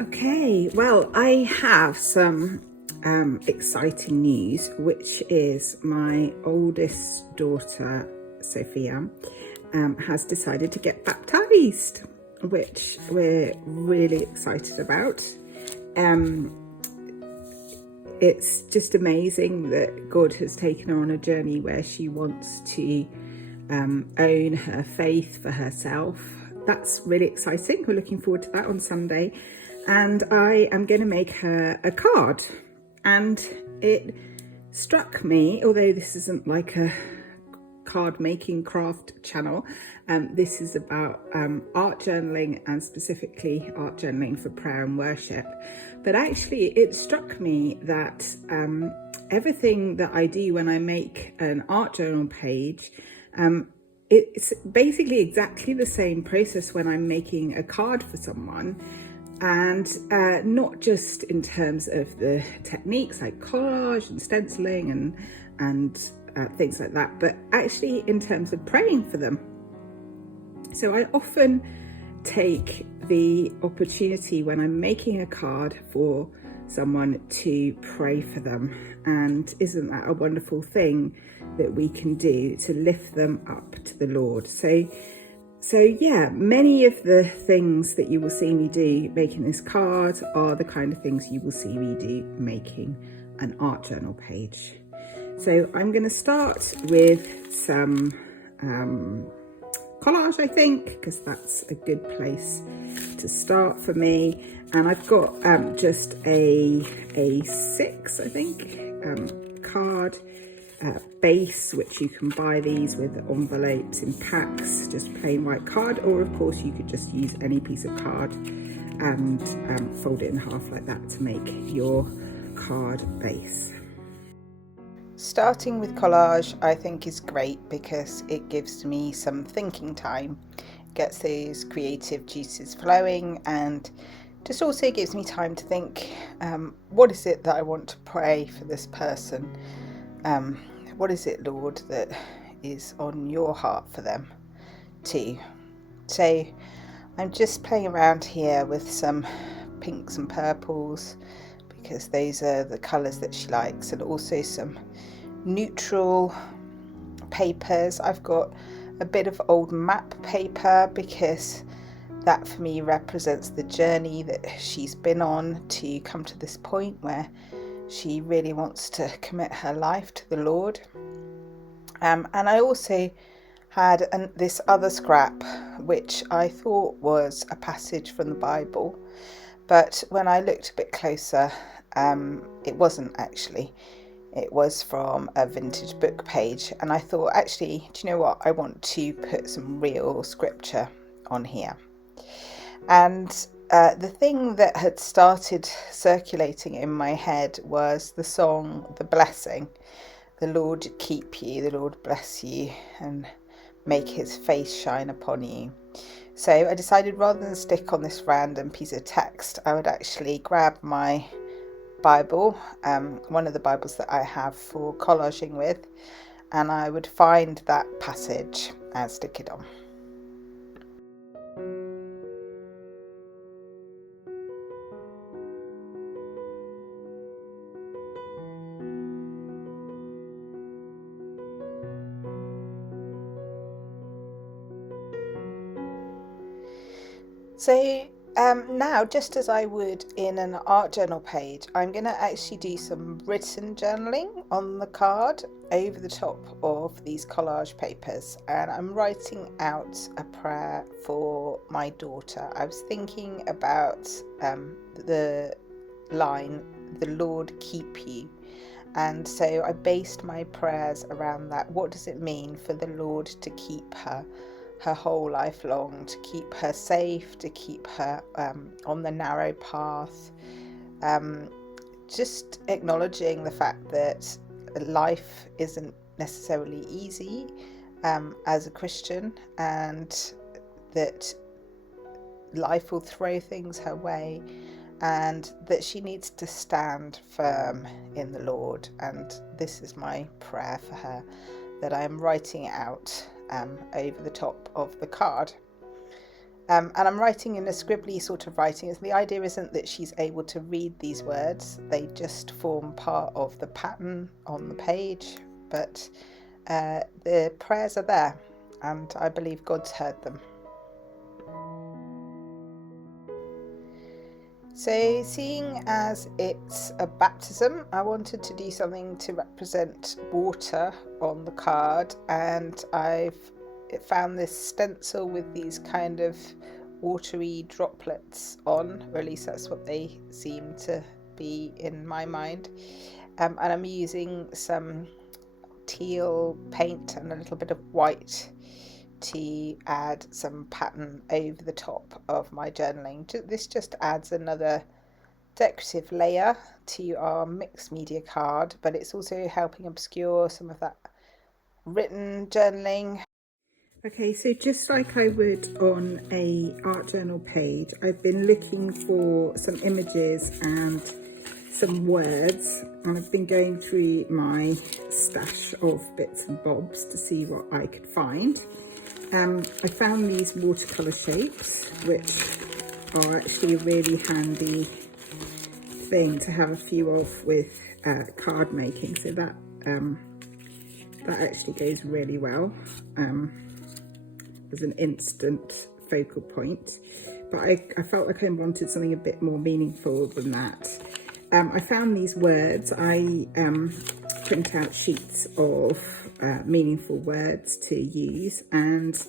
Okay, well, I have some exciting news, which is my oldest daughter, Sophia, has decided to get baptized, which we're really excited about. It's just amazing that God has taken her on a journey where she wants to own her faith for herself. That's really exciting. We're looking forward to that on Sunday. And I am going to make her a card. And it struck me, although this isn't like a card making craft channel, this is about art journaling, and specifically art journaling for prayer and worship. But actually it struck me that everything that I do when I make an art journal page, it's basically exactly the same process when I'm making a card for someone. And not just in terms of the techniques like collage and stenciling and things like that, but actually in terms of praying for them. So I often take the opportunity when I'm making a card for someone to pray for them. And isn't that a wonderful thing that we can do to lift them up to the Lord? So yeah, many of the things that you will see me do making this card are the kind of things you will see me do making an art journal page. So I'm going to start with some collage, I think, because that's a good place to start for me. And I've got just a 6, I think, card base, which you can buy these with envelopes in packs, just plain white card, or of course you could just use any piece of card and fold it in half like that to make your card base. Starting with collage I think is great because it gives me some thinking time, gets those creative juices flowing, and just also gives me time to think, what is it that I want to pray for this person? What is it, Lord, that is on your heart for them too? So I'm just playing around here with some pinks and purples because those are the colours that she likes, and also some neutral papers. I've got a bit of old map paper because that for me represents the journey that she's been on to come to this point where she really wants to commit her life to the Lord. And I also had this other scrap which I thought was a passage from the Bible, but when I looked a bit closer, it wasn't actually. It was from a vintage book page, and I thought, actually, do you know what? I want to put some real scripture on here. And the thing that had started circulating in my head was the song The Blessing. The Lord keep you, the Lord bless you, and make his face shine upon you. So I decided, rather than stick on this random piece of text, I would actually grab my Bible, one of the Bibles that I have for collaging with, and I would find that passage and stick it on. So now, just as I would in an art journal page, I'm going to actually do some written journaling on the card over the top of these collage papers, and I'm writing out a prayer for my daughter. I was thinking about the line, the Lord keep you, and so I based my prayers around that. What does it mean for the Lord to keep her whole life long, to keep her safe, to keep her on the narrow path, just acknowledging the fact that life isn't necessarily easy as a Christian, and that life will throw things her way, and that she needs to stand firm in the Lord. And this is my prayer for her, that I am writing it out over the top of the card. And I'm writing in a scribbly sort of writing. The idea isn't that she's able to read these words, they just form part of the pattern on the page, but the prayers are there, and I believe God's heard them. So, seeing as it's a baptism, I wanted to do something to represent water on the card, and I've found this stencil with these kind of watery droplets on, or at least that's what they seem to be in my mind. And I'm using some teal paint and a little bit of white to add some pattern over the top of my journaling. This just adds another decorative layer to our mixed media card, but it's also helping obscure some of that written journaling. Okay, so just like I would on a art journal page, I've been looking for some images and some words, and I've been going through my stash of bits and bobs to see what I could find. I found these watercolour shapes, which are actually a really handy thing to have a few of with card making, so that actually goes really well as an instant focal point. But I felt like I wanted something a bit more meaningful than that. I found these words. I print out sheets of meaningful words to use, and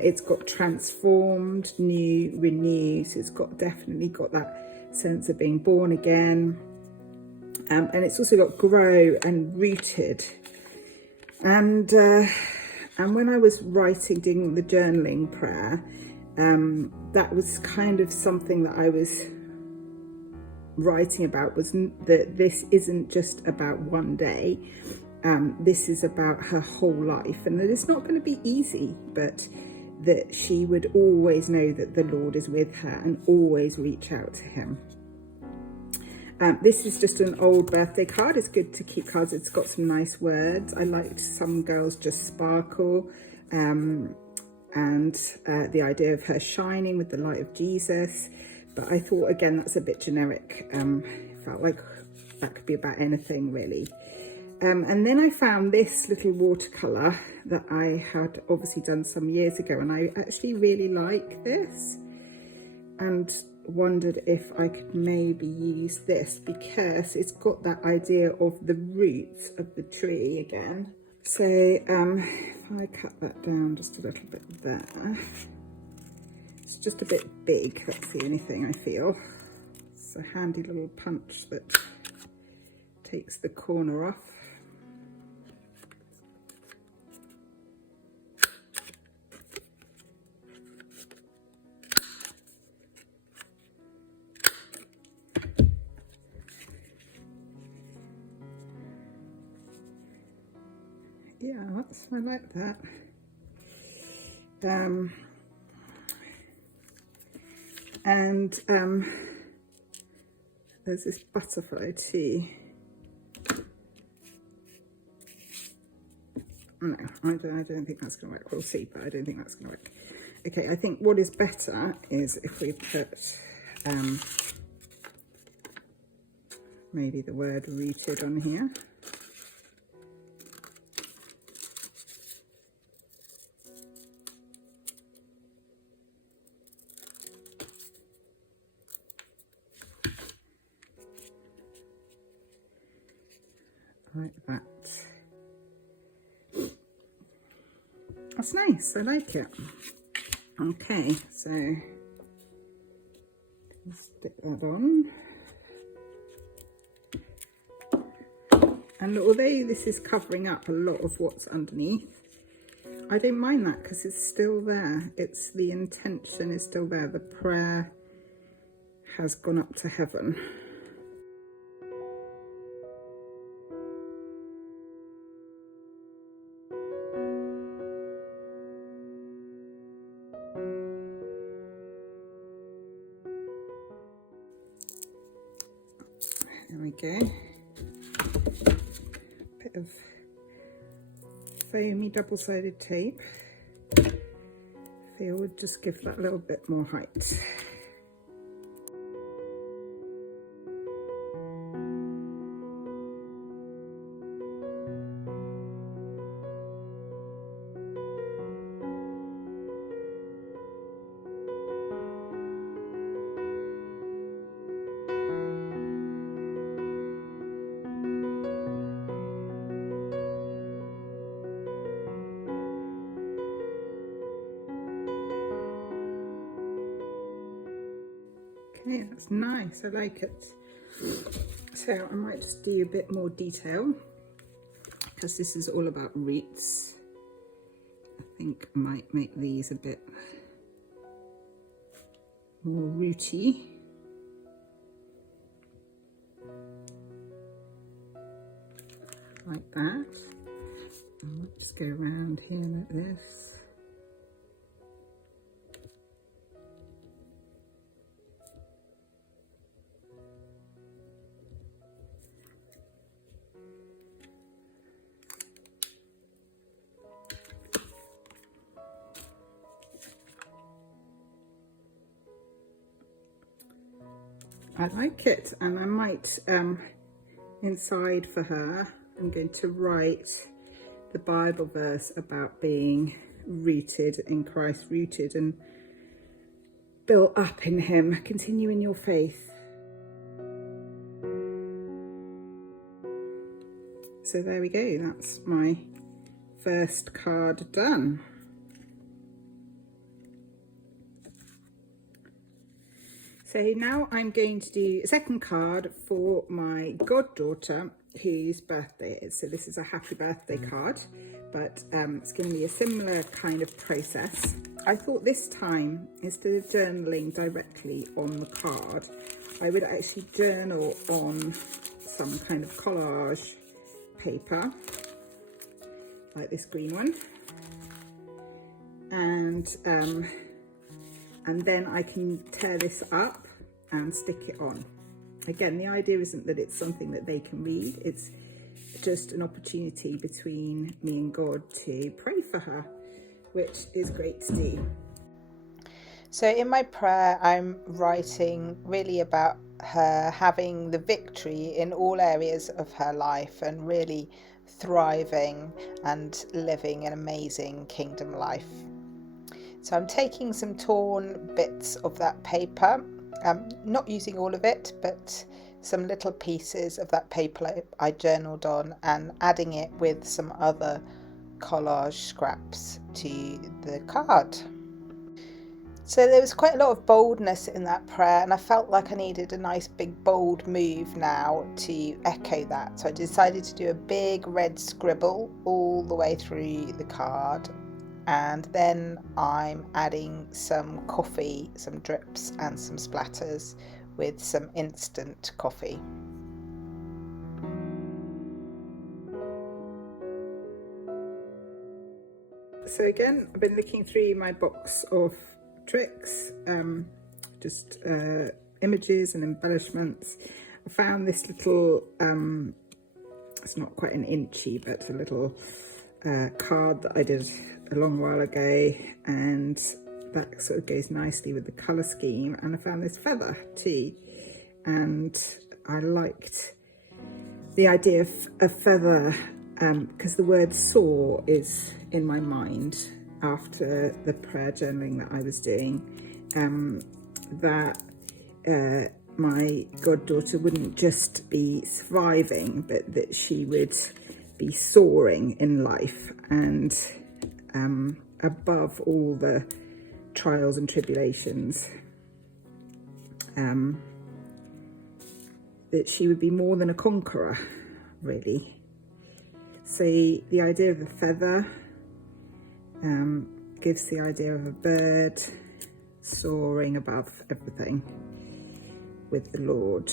it's got transformed, new, renew, so it's definitely got that sense of being born again, and it's also got grow and rooted. And when I was doing the journaling prayer, that was kind of something that I was writing about, was that this isn't just about one day. This is about her whole life, and that it's not going to be easy, but that she would always know that the Lord is with her and always reach out to him. This is just an old birthday card. It's good to keep cards. It's got some nice words. I liked Some Girls Just Sparkle, and the idea of her shining with the light of Jesus. But I thought, again, that's a bit generic. Felt like that could be about anything, really. And then I found this little watercolour that I had obviously done some years ago, and I actually really like this, and wondered if I could maybe use this because it's got that idea of the roots of the tree again. So if I cut that down just a little bit there, it's just a bit big, that's the only thing I feel. It's a handy little punch that takes the corner off. Yeah, I like that. There's this butterfly too. No, I don't think that's going to work. We'll see, but I don't think that's going to work. Okay, I think what is better is if we put maybe the word rooted on here. Like that. That's nice, I like it. Okay, so stick that on. And although this is covering up a lot of what's underneath, I don't mind that because it's still there. It's the intention is still there. The prayer has gone up to heaven. There we go. Bit of foamy double-sided tape. Feel would just give that a little bit more height. Okay, that's nice, I like it. So I might just do a bit more detail because this is all about roots. I think I might make these a bit more rooty. Like that. I might just go around here like this. I like it, and I might, inside for her, I'm going to write the Bible verse about being rooted in Christ, rooted and built up in Him. Continue in your faith. So there we go, that's my first card done. So now I'm going to do a second card for my goddaughter whose birthday it is. So this is a happy birthday card, but it's going to be a similar kind of process. I thought this time, instead of journaling directly on the card, I would actually journal on some kind of collage paper, like this green one. And then I can tear this up and stick it on. Again, the idea isn't that it's something that they can read, it's just an opportunity between me and God to pray for her, which is great to do. So in my prayer, I'm writing really about her having the victory in all areas of her life and really thriving and living an amazing kingdom life. So I'm taking some torn bits of that paper, not using all of it, but some little pieces of that paper I journaled on and adding it with some other collage scraps to the card. So there was quite a lot of boldness in that prayer, and I felt like I needed a nice big bold move now to echo that. So I decided to do a big red scribble all the way through the card. And then I'm adding some coffee, some drips and some splatters with some instant coffee. So again, I've been looking through my box of tricks, just images and embellishments. I found this little, it's not quite an inchy, but a little card that I did a long while ago, and that sort of goes nicely with the colour scheme. And I found this feather too, and I liked the idea of a feather because the word soar is in my mind after the prayer journaling that I was doing, that my goddaughter wouldn't just be surviving, but that she would be soaring in life and above all the trials and tribulations, that she would be more than a conqueror, really. So the idea of a feather gives the idea of a bird soaring above everything with the Lord,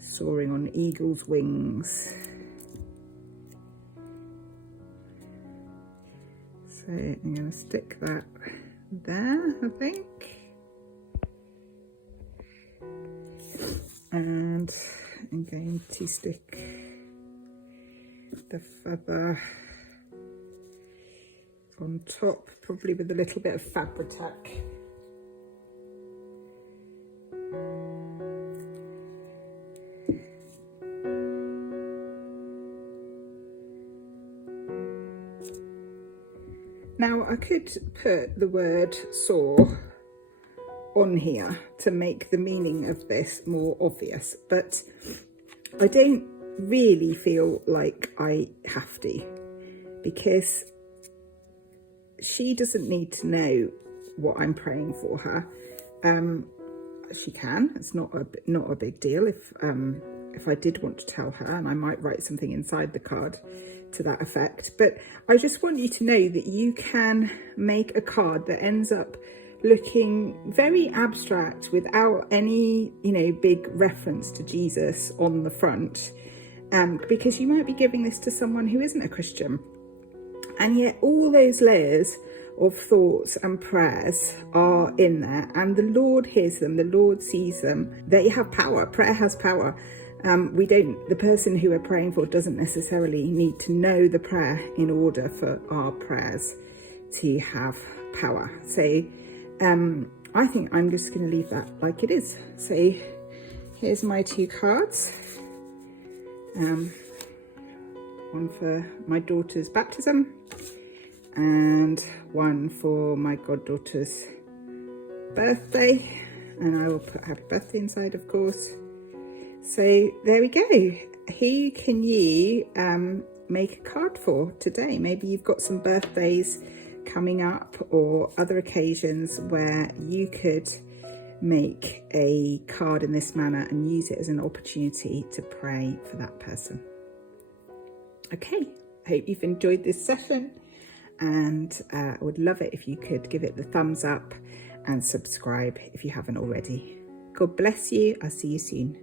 soaring on eagle's wings. So I'm going to stick that there, I think. And I'm going to stick the feather on top, probably with a little bit of Fabri-Tac. Now I could put the word saw on here to make the meaning of this more obvious, but I don't really feel like I have to, because she doesn't need to know what I'm praying for her. She can. It's not a big deal if I did want to tell her, and I might write something inside the card to that effect. But I just want you to know that you can make a card that ends up looking very abstract without any, big reference to Jesus on the front, because you might be giving this to someone who isn't a Christian. And yet all those layers of thoughts and prayers are in there, and the Lord hears them, the Lord sees them. They have power. Prayer has power. The person who we're praying for doesn't necessarily need to know the prayer in order for our prayers to have power. So I think I'm just going to leave that like it is. So here's my 2 cards. One for my daughter's baptism and one for my goddaughter's birthday. And I will put happy birthday inside, of course. So there we go. Who can you make a card for today? Maybe you've got some birthdays coming up or other occasions where you could make a card in this manner and use it as an opportunity to pray for that person. Okay, I hope you've enjoyed this session, and I would love it if you could give it the thumbs up and subscribe if you haven't already. God bless you. I'll see you soon.